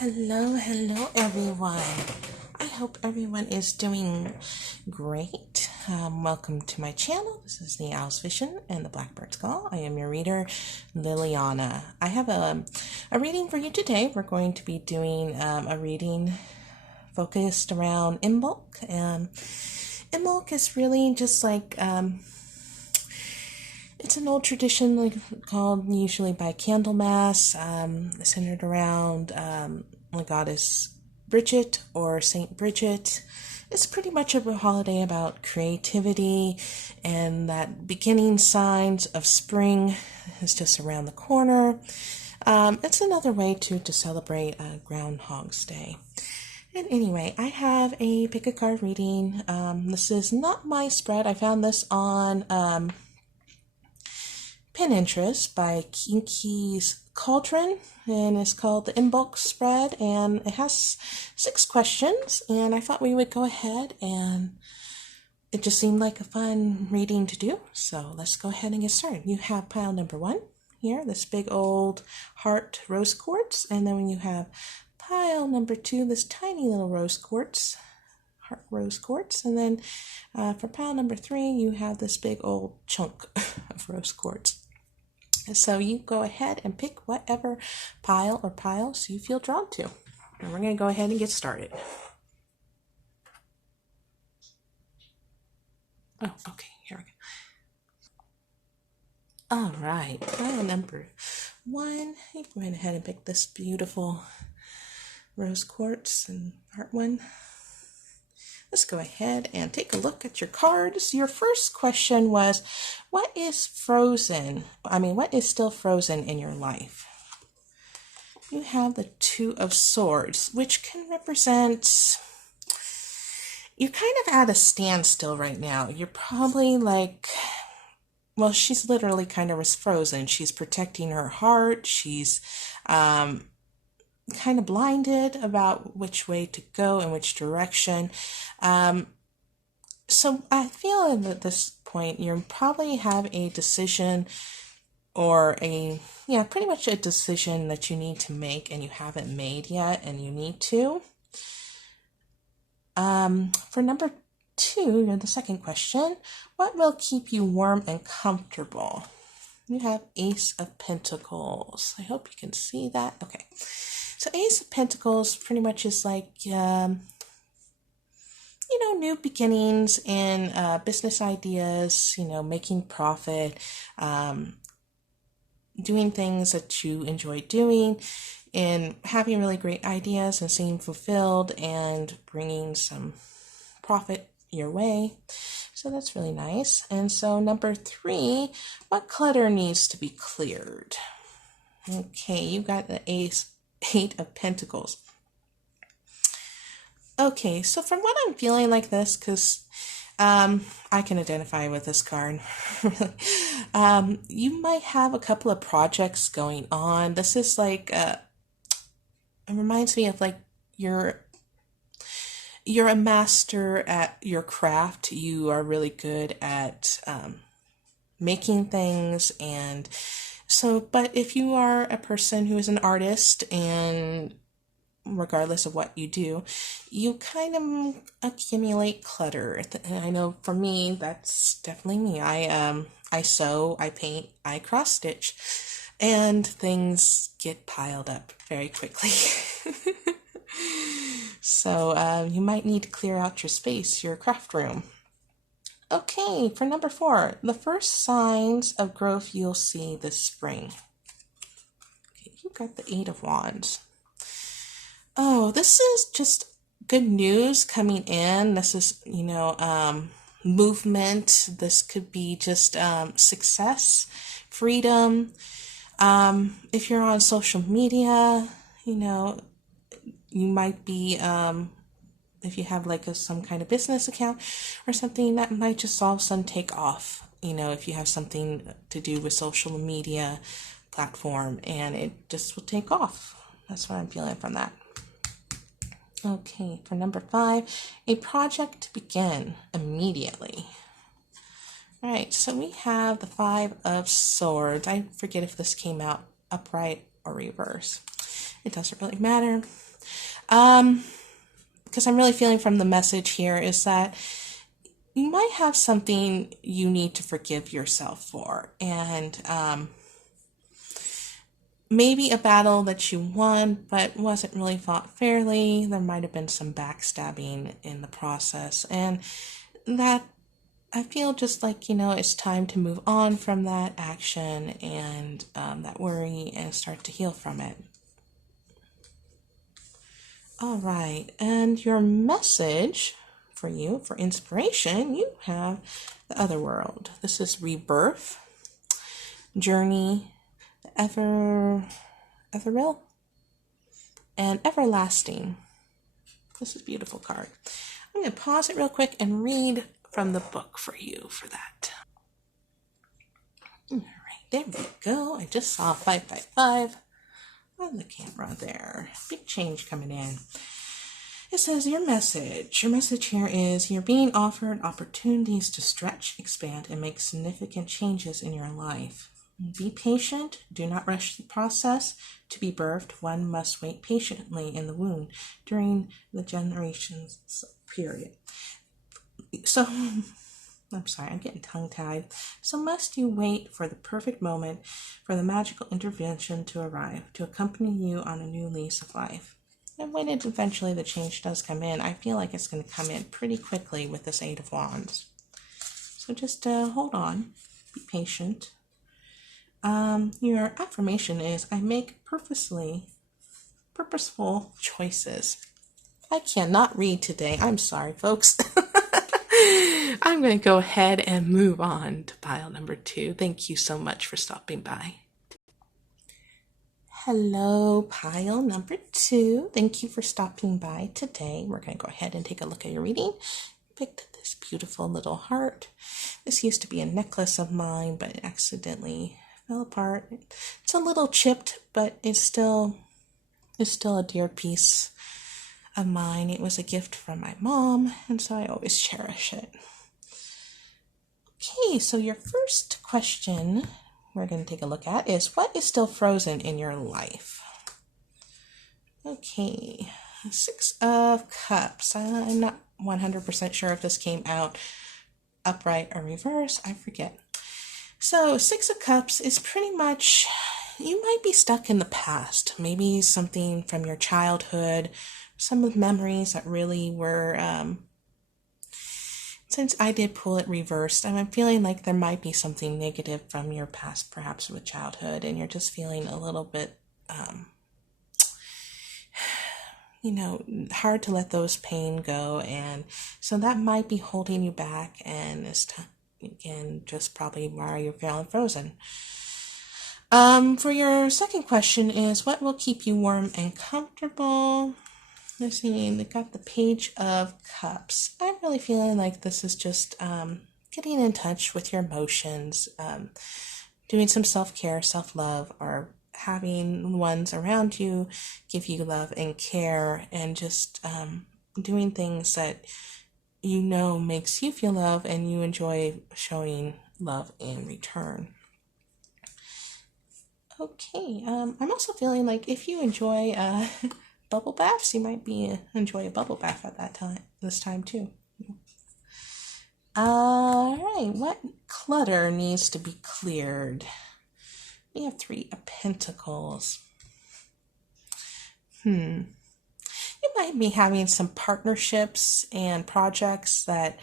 Hello everyone. I hope everyone is doing great. Welcome to my channel. This is the Owl's Vision and the Blackbird's Call. I am your reader, Liliana. I have a reading for you today. We're going to be doing a reading focused around Imbloc. Imbloc is really just like it's an old tradition called usually by Candlemas, centered around the goddess Bridget or Saint Bridget. It's pretty much a holiday about creativity and that beginning signs of spring is just around the corner. It's another way to celebrate Groundhog's Day. And anyway, I have a pick a card reading. This is not my spread. I found this on Pinterest by Kinky's Cauldron, and it's called the Imbloc spread, and it has 6 questions, and I thought we would go ahead, and it just seemed like a fun reading to do, so let's go ahead and get started. You have pile number 1 here, this big old heart rose quartz, and then when you have pile number 2, this tiny little rose quartz, heart rose quartz, and then for pile number 3, you have this big old chunk of rose quartz. So you go ahead and pick whatever pile or piles you feel drawn to. And we're going to go ahead and get started. Oh, okay, here we go. All right, pile number 1. You go ahead and pick this beautiful rose quartz and heart one. Let's go ahead and take a look at your cards. Your first question was, what is frozen? What is still frozen in your life? You have the 2 of Swords, which can represent, you're kind of at a standstill right now. You're probably she's literally kind of frozen. She's protecting her heart. She's kind of blinded about which way to go and which direction. So I feel at this point you probably have a decision or pretty much a decision that you need to make and you haven't made yet and you need to. For number 2, the second question, what will keep you warm and comfortable? You have Ace of Pentacles. I hope you can see that. Okay. So Ace of Pentacles pretty much is like, new beginnings in business ideas, making profit, doing things that you enjoy doing, and having really great ideas and seeing fulfilled and bringing some profit your way. So that's really nice. And so number 3, what clutter needs to be cleared? Okay, you got the 8 of Pentacles. Okay, so from what I'm feeling like this, because I can identify with this card, you might have a couple of projects going on. This is like, it reminds me of like you're a master at your craft. You are really good at making things, and so, but if you are a person who is an artist, and regardless of what you do, you kind of accumulate clutter. And I know for me, that's definitely me. I sew, I paint, I cross stitch, and things get piled up very quickly. So you might need to clear out your space, your craft room. Okay, for number 4, the first signs of growth you'll see this spring. Okay, you got the 8 of Wands. Oh, this is just good news coming in. This is, movement. This could be just success, freedom. If you're on social media, you might be, if you have some kind of business account or something, that might just all of a sudden take off. If you have something to do with social media platform, and it just will take off. That's what I'm feeling from that. Okay, for number 5, a project to begin immediately. All right, so we have the 5 of Swords. I forget if this came out upright or reverse. It doesn't really matter. Because I'm really feeling from the message here is that you might have something you need to forgive yourself for. And maybe a battle that you won but wasn't really fought fairly. There might have been some backstabbing in the process. And that I feel just like, it's time to move on from that action and that worry and start to heal from it. All right, and your message for you, for inspiration, you have the other world. This is rebirth, journey, ethereal, and everlasting. This is a beautiful card. I'm going to pause it real quick and read from the book for you for that. All right, there we go. I just saw 555 on the camera there. Big change coming in. It says your message. Your message here is you're being offered opportunities to stretch, expand, and make significant changes in your life. Be patient. Do not rush the process. To be birthed, one must wait patiently in the womb during the generations period. So, I'm sorry, I'm getting tongue-tied. So must you wait for the perfect moment for the magical intervention to arrive, to accompany you on a new lease of life. And when eventually the change does come in, I feel like it's going to come in pretty quickly with this Eight of Wands. So just hold on, be patient. Your affirmation is, I make purposeful choices. I cannot read today. I'm sorry, folks. I'm going to go ahead and move on to pile number 2. Thank you so much for stopping by. Hello, pile number 2. Thank you for stopping by today. We're going to go ahead and take a look at your reading. Picked this beautiful little heart. This used to be a necklace of mine, but it accidentally fell apart. It's a little chipped, but it's still a dear piece of mine. It was a gift from my mom, and so I always cherish it. Okay, so your first question we're going to take a look at is, what is still frozen in your life? Okay, 6 of Cups. I'm not 100% sure if this came out upright or reverse. I forget. So 6 of Cups is pretty much, you might be stuck in the past. Maybe something from your childhood, some of the memories that really were, since I did pull it reversed, I'm feeling like there might be something negative from your past, perhaps with childhood, and you're just feeling a little bit, hard to let those pain go, and so that might be holding you back, and it's again just probably why you're feeling frozen. For your second question is, what will keep you warm and comfortable? Let's see, they got the Page of Cups. I'm really feeling like this is just getting in touch with your emotions, doing some self-care, self-love, or having ones around you give you love and care, and just doing things that makes you feel love and you enjoy showing love in return. Okay, I'm also feeling like if you enjoy bubble baths, you might enjoy a bubble bath at this time too. All right, what clutter needs to be cleared? We have 3 of Pentacles. You might be having some partnerships and projects that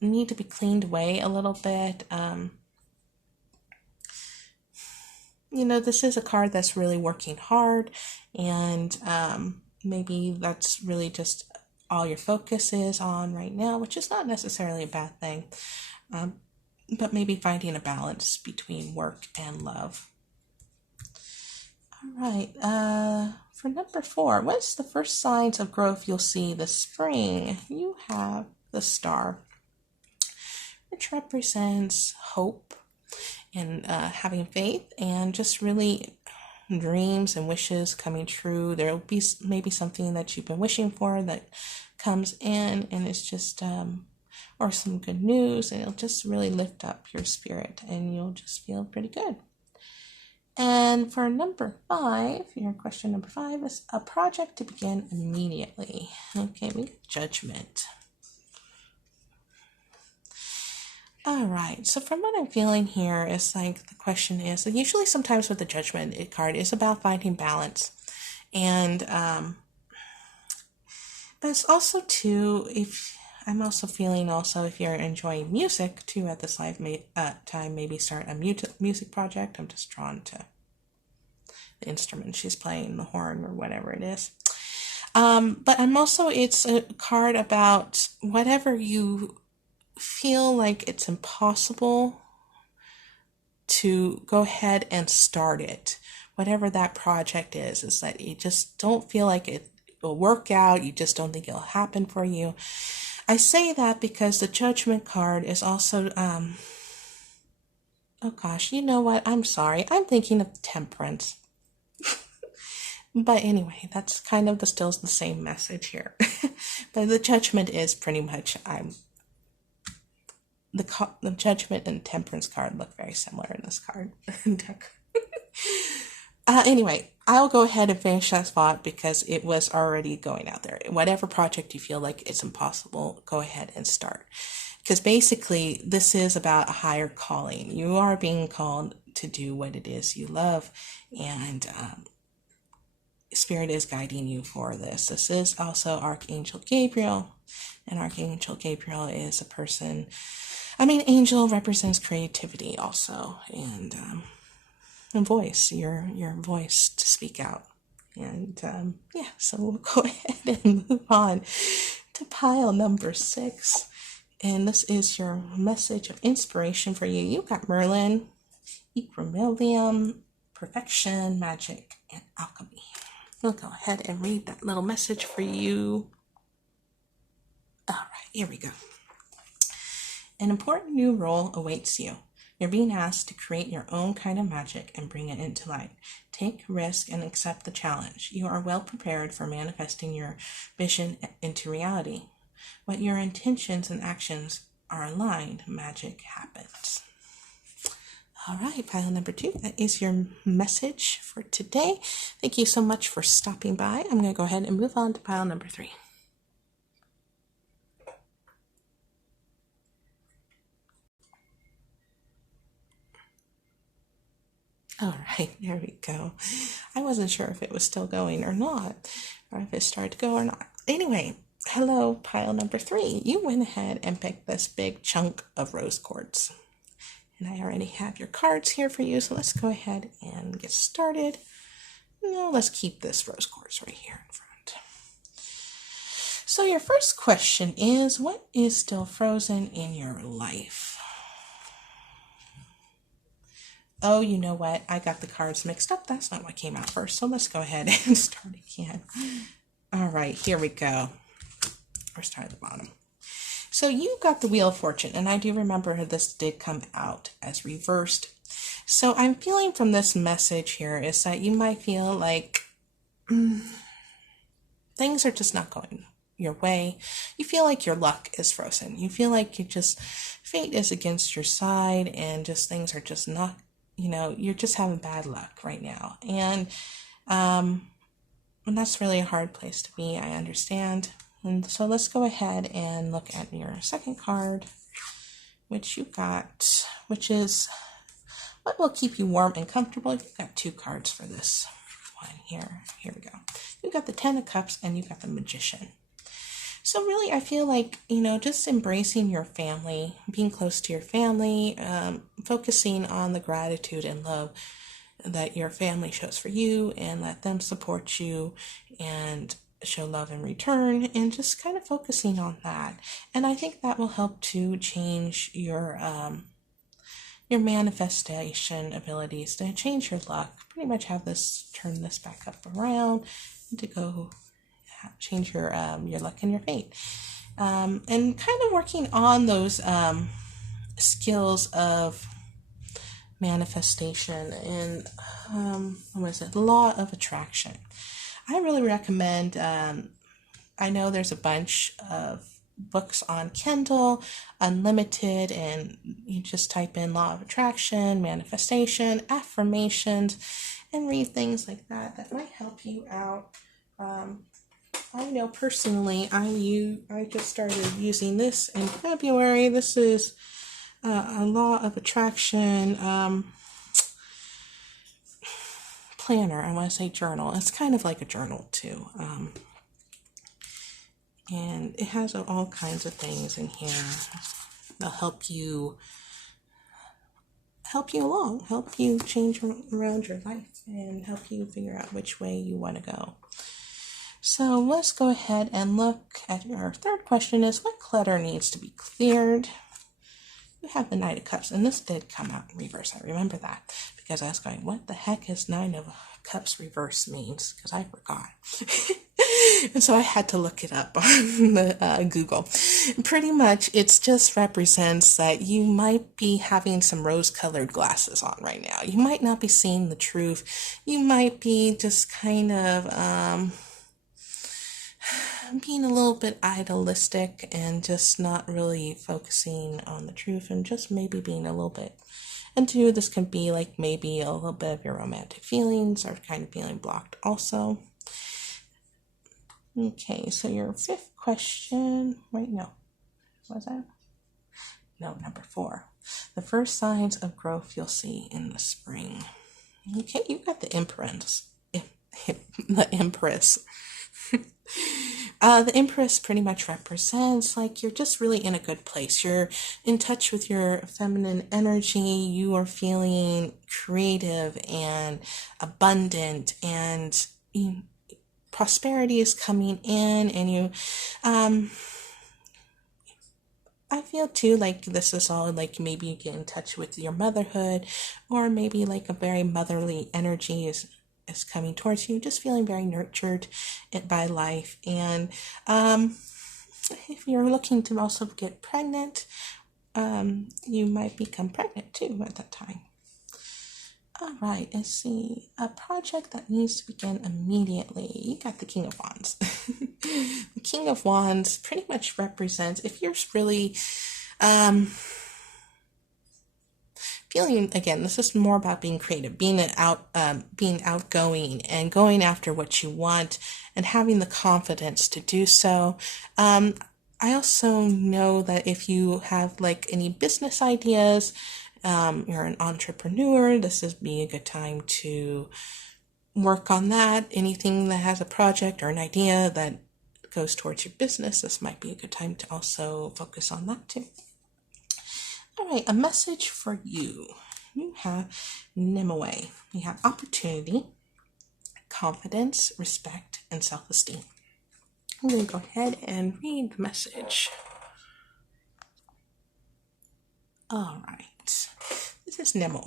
need to be cleaned away a little bit. This is a card that's really working hard, and maybe that's really just all your focus is on right now, which is not necessarily a bad thing, but maybe finding a balance between work and love. All right, for number 4, what's the first signs of growth you'll see this spring? You have the Star, which represents hope and having faith, and just really dreams and wishes coming true. There'll be maybe something that you've been wishing for that comes in, and it's just or some good news, and it'll just really lift up your spirit, and you'll just feel pretty good. And for number 5, your question number 5 is a project to begin immediately. Okay, we get judgment. All right, so from what I'm feeling here is like the question is, usually sometimes with the judgment card is about finding balance. And, but it's also too, if I'm also feeling also if you're enjoying music too at this time, maybe start a music project. I'm just drawn to the instrument she's playing, the horn or whatever it is. But I'm also, it's a card about whatever you feel like it's impossible to go ahead and start it. Whatever that project is that you just don't feel like it will work out. You just don't think it'll happen for you. I say that because the judgment card is also, oh gosh, you know what? I'm sorry. I'm thinking of temperance. But anyway, that's kind of still the same message here. But the judgment is pretty much, the judgment and temperance card look very similar in this card. Anyway, I'll go ahead and finish that thought because it was already going out there. Whatever project you feel like it's impossible, go ahead and start. Because basically, this is about a higher calling. You are being called to do what it is you love, and Spirit is guiding you for this. This is also Archangel Gabriel, and Archangel Gabriel is a person. Angel represents creativity also, and voice, your voice to speak out. And so we'll go ahead and move on to pile number 6. And this is your message of inspiration for you. You got Merlin, Equilibrium, Perfection, Magic, and Alchemy. We'll go ahead and read that little message for you. All right, here we go. An important new role awaits you. You're being asked to create your own kind of magic and bring it into light. Take risk and accept the challenge. You are well prepared for manifesting your vision into reality. When your intentions and actions are aligned, magic happens. All right, pile number 2, that is your message for today. Thank you so much for stopping by. I'm going to go ahead and move on to pile number 3. All right, there we go. I wasn't sure if it was still going or not, or if it started to go or not. Anyway, hello, pile number 3. You went ahead and picked this big chunk of rose quartz. And I already have your cards here for you, so let's go ahead and get started. No, let's keep this rose quartz right here in front. So your first question is, what is still frozen in your life? Oh, you know what? I got the cards mixed up. That's not what came out first. So let's go ahead and start again. All right, here we go. We're starting at the bottom. So you got the Wheel of Fortune, and I do remember this did come out as reversed. So I'm feeling from this message here is that you might feel like things are just not going your way. You feel like your luck is frozen. You feel like fate is against your side, and just things are just not, you're just having bad luck right now. And that's really a hard place to be, I understand. And so let's go ahead and look at your second card, which you got, which is what will keep you warm and comfortable. You've got 2 cards for this one here. Here we go. You got the 10 of Cups and you got the Magician. So really, I feel like, just embracing your family, being close to your family, focusing on the gratitude and love that your family shows for you, and let them support you and show love in return, and just kind of focusing on that. And I think that will help to change your manifestation abilities, to change your luck. Pretty much have this, turn this back up around, and to go change your luck and your fate. And kind of working on those skills of manifestation and law of attraction. I really recommend, I know there's a bunch of books on Kindle, unlimited, and you just type in law of attraction, manifestation, affirmations, and read things like that that might help you out. I know personally, I just started using this in February. This is a law of attraction planner. I want to say journal. It's kind of like a journal too. And it has all kinds of things in here that'll help you along, help you change around your life, and help you figure out which way you want to go. So let's go ahead and look at our third question is, what clutter needs to be cleared? We have the Knight of Cups, and this did come out in reverse. I remember that because I was going, what the heck is Nine of Cups reverse means? Because I forgot. And so I had to look it up on the Google. Pretty much, it just represents that you might be having some rose-colored glasses on right now. You might not be seeing the truth. You might be just kind of being a little bit idealistic and just not really focusing on the truth, and just maybe being a little bit. And two, this can be like maybe a little bit of your romantic feelings are kind of feeling blocked also. Okay, so your fifth question, wait, no, was that? No, number 4. The first signs of growth you'll see in the spring. Okay, you got the Empress. The Empress. The Empress pretty much represents like you're just really in a good place. You're in touch with your feminine energy. You are feeling creative and abundant, and prosperity is coming in, and you I feel too like this is all like maybe you get in touch with your motherhood, or maybe like a very motherly energy is coming towards you, just feeling very nurtured by life. And if you're looking to also get pregnant, you might become pregnant too at that time. All right, let's see. A project that needs to begin immediately. You got the King of Wands. The King of Wands pretty much represents if you're really feeling, again, this is more about being creative, being outgoing and going after what you want and having the confidence to do so. I also know that if you have like any business ideas, you're an entrepreneur, this is be a good time to work on that. Anything that has a project or an idea that goes towards your business, this might be a good time to also focus on that too. All right, a message for you. You have Nimue. You have opportunity, confidence, respect, and self-esteem. I'm going to go ahead and read the message. All right. This is Nimue.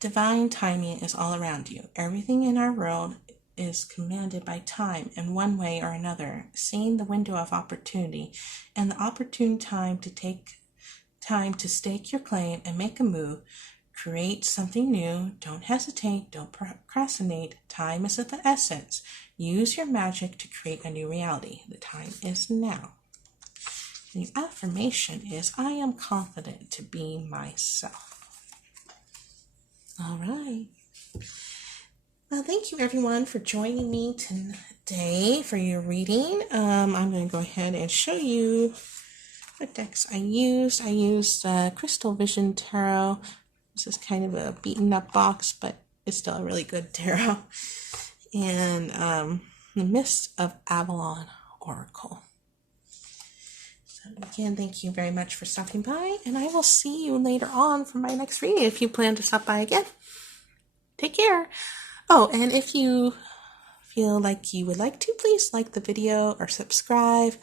Divine timing is all around you. Everything in our world is commanded by time in one way or another. Seeing the window of opportunity and the opportune time to take time to stake your claim and make a move. Create something new. Don't hesitate. Don't procrastinate. Time is of the essence. Use your magic to create a new reality. The time is now. The affirmation is, I am confident to be myself. All right. Well, thank you everyone for joining me today for your reading. I'm going to go ahead and show you what decks I used. I used Crystal Vision Tarot. This is kind of a beaten up box, but it's still a really good tarot. And the Mist of Avalon Oracle. Again, thank you very much for stopping by, and I will see you later on for my next reading if you plan to stop by again. Take care. Oh, and if you feel like you would like to, please like the video or subscribe.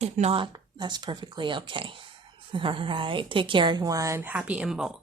If not, that's perfectly okay. All right. Take care, everyone. Happy Imbloc.